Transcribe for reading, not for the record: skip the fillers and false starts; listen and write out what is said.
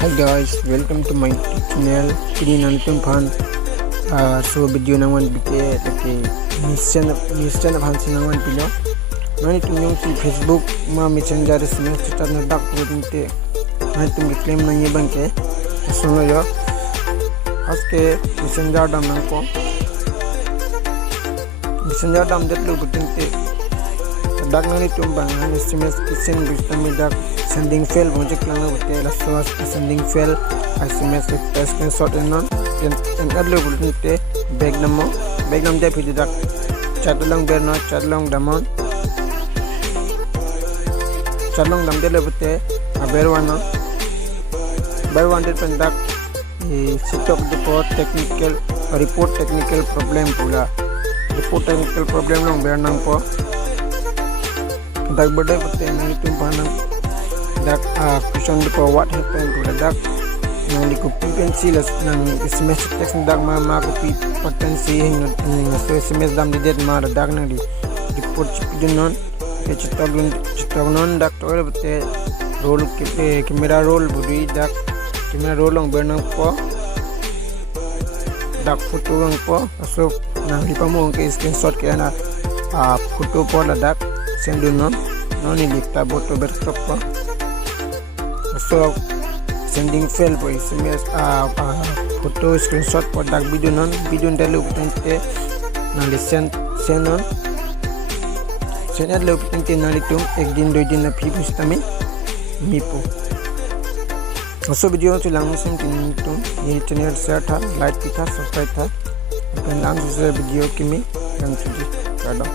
Hi guys, welcome to my YouTube channel. Ini nanti pan so video nangan bike lagi mission pan si nangan pilo. Nanti tunyong si Facebook ma messenger sini chechat na dak putinte. Nanti tung claim nangi bangke. Suno yo. Aske messenger dam nangko. Messenger dam detlo putinte. Dak nanti tung bang SMS kisen bisami dak sending fail मुझे क्या होते हैं last sending fail SMS screenshot एनन एंकर ले बोलते bag number दे फिर dak chat long berno chat long dam दे ले बोलते ber one दे पंडाक sit up report technical problem पूरा report technical problem long ber nang po dak बड़े बोलते हैं नहीं तुम बाना dak question ko what happened to the duck nang copy pencil nang SMS text dak ma copy pattern si hing so SMS dam didet ma dak nang di report chip non ke chitagnon dak to bete roll ke camera roll budi dak camera roll long bernang po dak photo long po so nang di pamo ke screenshot ke na photo po la dak send non ni likta boto berstop po so sending fail boy SMS photo screenshot for dak video ndalo utente na send on send adlo utente na litum ek din do din na pibus tami mipo so video to lang sim tin ये channel share था like भी था subscribe था अपन नाम से video kimi yang tuji kada